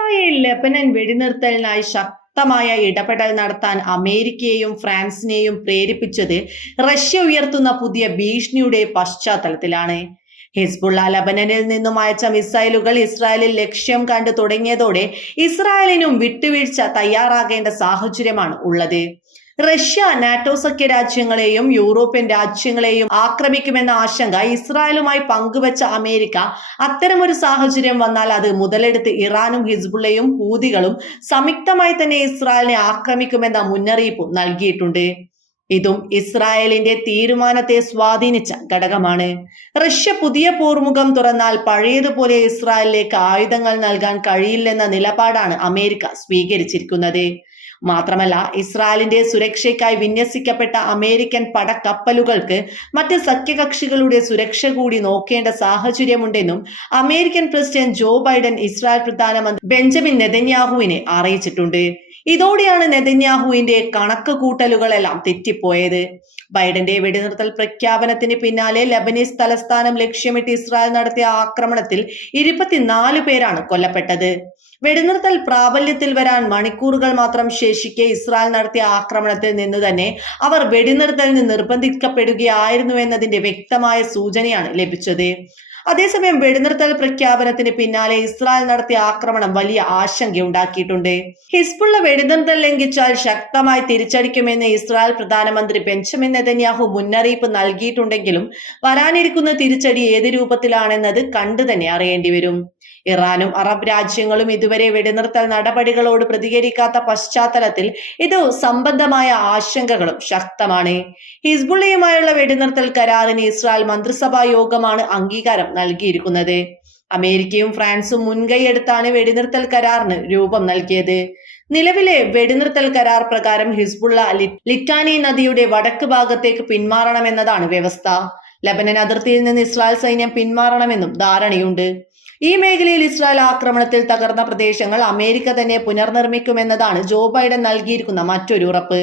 Israel Lebanon വെടിനിർത്തലിനായി ശക്തമായ ഇടപെടൽ നടത്താൻ അമേരിക്കയെയും ഫ്രാൻസിനെയും പ്രേരിപ്പിച്ചത് റഷ്യ ഉയർത്തുന്ന പുതിയ ഭീഷണിയുടെ പശ്ചാത്തലത്തിലാണ്. ഹിസ്ബുള്ള ലബനനിൽ നിന്നും അയച്ച മിസൈലുകൾ ഇസ്രായേലിൽ ലക്ഷ്യം കണ്ടു തുടങ്ങിയതോടെ ഇസ്രായേലിനും വിട്ടുവീഴ്ച തയ്യാറാകേണ്ട സാഹചര്യമാണ് ഉള്ളത്. റഷ്യ നാറ്റോ സഖ്യ രാജ്യങ്ങളെയും യൂറോപ്യൻ രാജ്യങ്ങളെയും ആക്രമിക്കുമെന്ന ആശങ്ക ഇസ്രായേലുമായി പങ്കുവച്ച അമേരിക്ക അത്തരമൊരു സാഹചര്യം വന്നാൽ അത് മുതലെടുത്ത് ഇറാനും ഹിസ്ബുള്ളയും ഹൂതികളും സംയുക്തമായി തന്നെ ഇസ്രായേലിനെ ആക്രമിക്കുമെന്ന മുന്നറിയിപ്പും നൽകിയിട്ടുണ്ട്. ഇതും ഇസ്രായേലിന്റെ തീരുമാനത്തെ സ്വാധീനിച്ച ഘടകമാണ്. റഷ്യ പുതിയ പോർമുഖം തുറന്നാൽ പഴയതുപോലെ ഇസ്രായേലിലേക്ക് ആയുധങ്ങൾ നൽകാൻ കഴിയില്ലെന്ന നിലപാടാണ് അമേരിക്ക സ്വീകരിച്ചിരിക്കുന്നത്. മാത്രമല്ല ഇസ്രായേലിന്റെ സുരക്ഷയ്ക്കായി വിന്യസിക്കപ്പെട്ട അമേരിക്കൻ പടക്കപ്പലുകൾക്ക് മറ്റ് സഖ്യകക്ഷികളുടെ സുരക്ഷ കൂടി നോക്കേണ്ട സാഹചര്യമുണ്ടെന്നും American president Joe Biden Israel പ്രധാനമന്ത്രി ബെഞ്ചമിൻ നെതന്യാഹുവിനെ അറിയിച്ചിട്ടുണ്ട്. ഇതോടെയാണ് നെതന്യാഹുവിന്റെ കണക്ക് കൂട്ടലുകളെല്ലാം തെറ്റിപ്പോയത്. ബൈഡന്റെ വെടിനിർത്തൽ പ്രഖ്യാപനത്തിന് പിന്നാലെ ലബനീസ് തലസ്ഥാനം ലക്ഷ്യമിട്ട് ഇസ്രായേൽ നടത്തിയ ആക്രമണത്തിൽ ഇരുപത്തിനാല് പേരാണ് കൊല്ലപ്പെട്ടത്. വെടിനിർത്തൽ പ്രാബല്യത്തിൽ വരാൻ മണിക്കൂറുകൾ മാത്രം ശേഷിക്കെ ഇസ്രായേൽ നടത്തിയ ആക്രമണത്തിൽ നിന്ന് തന്നെ അവർ വെടിനിർത്തലിന് നിർബന്ധിക്കപ്പെടുകയായിരുന്നു എന്നതിന്റെ വ്യക്തമായ സൂചനയാണ് ലഭിച്ചത്. അതേസമയം വെടിനിർത്തൽ പ്രഖ്യാപനത്തിന് പിന്നാലെ ഇസ്രായേൽ നടത്തിയ ആക്രമണം വലിയ ആശങ്കയുണ്ടാക്കിയിട്ടുണ്ട്. ഹിസ്ബുള്ള വെടിനിർത്തൽ ലംഘിച്ചാൽ ശക്തമായി തിരിച്ചടിക്കുമെന്ന് ഇസ്രായേൽ പ്രധാനമന്ത്രി ബെഞ്ചമിൻ നെതന്യാഹു മുന്നറിയിപ്പ് നൽകിയിട്ടുണ്ടെങ്കിലും വരാനിരിക്കുന്ന തിരിച്ചടി ഏത് രൂപത്തിലാണെന്നത് കണ്ടു തന്നെ അറിയേണ്ടി വരും. ഇറാനും അറബ് രാജ്യങ്ങളും ഇതുവരെ വെടിനിർത്തൽ നടപടികളോട് പ്രതികരിക്കാത്ത പശ്ചാത്തലത്തിൽ ഇത് സംബന്ധമായ ആശങ്കകളും ശക്തമാണ്. ഹിസ്ബുള്ളയുമായുള്ള വെടിനിർത്തൽ കരാറിന് ഇസ്രായേൽ മന്ത്രിസഭാ യോഗമാണ് അംഗീകാരം നൽകിയിരിക്കുന്നത്. അമേരിക്കയും ഫ്രാൻസും മുൻകൈയെടുത്താണ് വെടിനിർത്തൽ കരാറിന് രൂപം നൽകിയത്. നിലവിലെ വെടിനിർത്തൽ കരാർ പ്രകാരം ഹിസ്ബുള്ള ലിറ്റാനി നദിയുടെ വടക്ക് ഭാഗത്തേക്ക് പിന്മാറണമെന്നതാണ് വ്യവസ്ഥ. ലബനൻ അതിർത്തിയിൽ നിന്ന് ഇസ്രായേൽ സൈന്യം പിന്മാറണമെന്നും ധാരണയുണ്ട്. ഈ മേഖലയിൽ ഇസ്രായേൽ ആക്രമണത്തിൽ തകർന്ന പ്രദേശങ്ങൾ അമേരിക്ക തന്നെ പുനർനിർമ്മിക്കുമെന്നതാണ് ജോ ബൈഡൻ നൽകിയിരിക്കുന്ന മറ്റൊരു ഉറപ്പ്.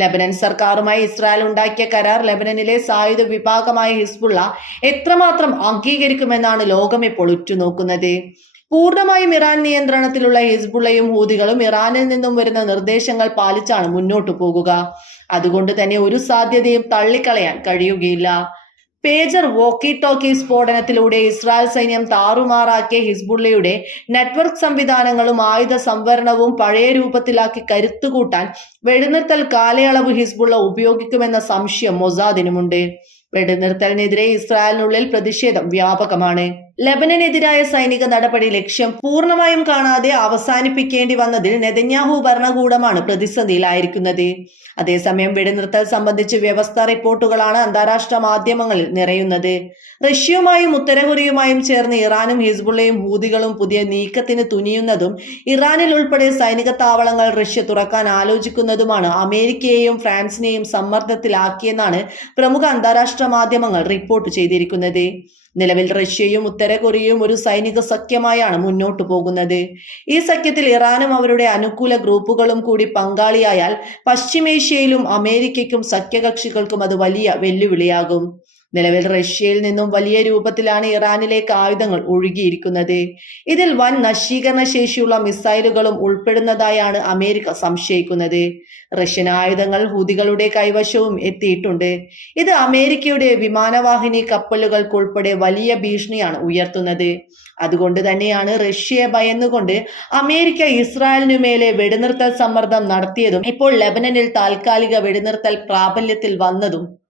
ലബനൻ സർക്കാരുമായി ഇസ്രായേൽ ഉണ്ടാക്കിയ കരാർ ലബനനിലെ സായുധ വിഭാഗമായ ഹിസ്ബുള്ള എത്രമാത്രം അംഗീകരിക്കുമെന്നാണ് ലോകം ഇപ്പോൾ ഉറ്റുനോക്കുന്നത്. പൂർണമായും ഇറാൻ നിയന്ത്രണത്തിലുള്ള ഹിസ്ബുള്ളയും ഹൂതികളും ഇറാനിൽ നിന്നും വരുന്ന നിർദ്ദേശങ്ങൾ പാലിച്ചാണ് മുന്നോട്ടു പോകുക. അതുകൊണ്ട് തന്നെ ഒരു സാധ്യതയും തള്ളിക്കളയാൻ കഴിയുകയില്ല. പേജർ വോക്കി ടോക്കി സ്ഫോടനത്തിലൂടെ ഇസ്രായേൽ സൈന്യം താറുമാറാക്കിയ ഹിസ്ബുള്ളയുടെ നെറ്റ്വർക്ക് സംവിധാനങ്ങളും ആയുധ സംവരണവും പഴയ രൂപത്തിലാക്കി കരുത്തുകൂട്ടാൻ വെടിനിർത്തൽ കാലയളവ് ഹിസ്ബുള്ള ഉപയോഗിക്കുമെന്ന സംശയം മൊസാദിനുമുണ്ട്. വെടിനിർത്തലിനെതിരെ ഇസ്രായേലിനുള്ളിൽ പ്രതിഷേധം വ്യാപകമാണ്. ലബനനെതിരായ സൈനിക നടപടി ലക്ഷ്യം പൂർണമായും കാണാതെ അവസാനിപ്പിക്കേണ്ടി വന്നതിൽ നെതന്യാഹു ഭരണകൂടമാണ് പ്രതിസന്ധിയിലായിരിക്കുന്നത്. അതേസമയം വെടിനിർത്തൽ സംബന്ധിച്ച് വ്യവസ്ഥ റിപ്പോർട്ടുകളാണ് അന്താരാഷ്ട്ര മാധ്യമങ്ങളിൽ നിറയുന്നത്. റഷ്യയുമായും ഉത്തരകൊറിയയുമായും ചേർന്ന് ഇറാനും ഹിസ്ബുള്ളയും ഹൂതികളും പുതിയ നീക്കത്തിന് തുനിയുന്നതും ഇറാനിൽ ഉൾപ്പെടെ സൈനിക താവളങ്ങൾ റഷ്യ തുറക്കാൻ ആലോചിക്കുന്നതുമാണ് അമേരിക്കയെയും ഫ്രാൻസിനെയും സമ്മർദ്ദത്തിലാക്കിയെന്നാണ് പ്രമുഖ അന്താരാഷ്ട്ര മാധ്യമങ്ങൾ റിപ്പോർട്ട് ചെയ്തിരിക്കുന്നത്. നിലവിൽ റഷ്യയും ഉത്തര കൊറിയയും ഒരു സൈനിക സഖ്യമായാണ് മുന്നോട്ടു പോകുന്നത്. ഈ സഖ്യത്തിൽ ഇറാനും അവരുടെ അനുകൂല ഗ്രൂപ്പുകളും കൂടി പങ്കാളിയായാൽ പശ്ചിമേഷ്യയിലും അമേരിക്കയ്ക്കും സഖ്യകക്ഷികൾക്കും അത് വലിയ വെല്ലുവിളിയാകും. നിലവിൽ റഷ്യയിൽ നിന്നും വലിയ രൂപത്തിലാണ് ഇറാനിലേക്ക് ആയുധങ്ങൾ ഒഴുകിയിരിക്കുന്നത്. ഇതിൽ വൻ നശീകരണ ശേഷിയുള്ള മിസൈലുകളും ഉൾപ്പെടുന്നതായാണ് അമേരിക്ക സംശയിക്കുന്നത്. റഷ്യൻ ആയുധങ്ങൾ ഹൂതികളുടെ കൈവശവും എത്തിയിട്ടുണ്ട്. ഇത് അമേരിക്കയുടെ വിമാനവാഹിനി കപ്പലുകൾക്കുൾപ്പെടെ വലിയ ഭീഷണിയാണ് ഉയർത്തുന്നത്. അതുകൊണ്ട് തന്നെയാണ് റഷ്യയെ ഭയന്നുകൊണ്ട് അമേരിക്ക ഇസ്രായേലിനു മേലെ വെടിനിർത്തൽ സമ്മർദ്ദം നടത്തിയതും ഇപ്പോൾ ലെബനനിൽ താൽക്കാലിക വെടിനിർത്തൽ പ്രാബല്യത്തിൽ വന്നതും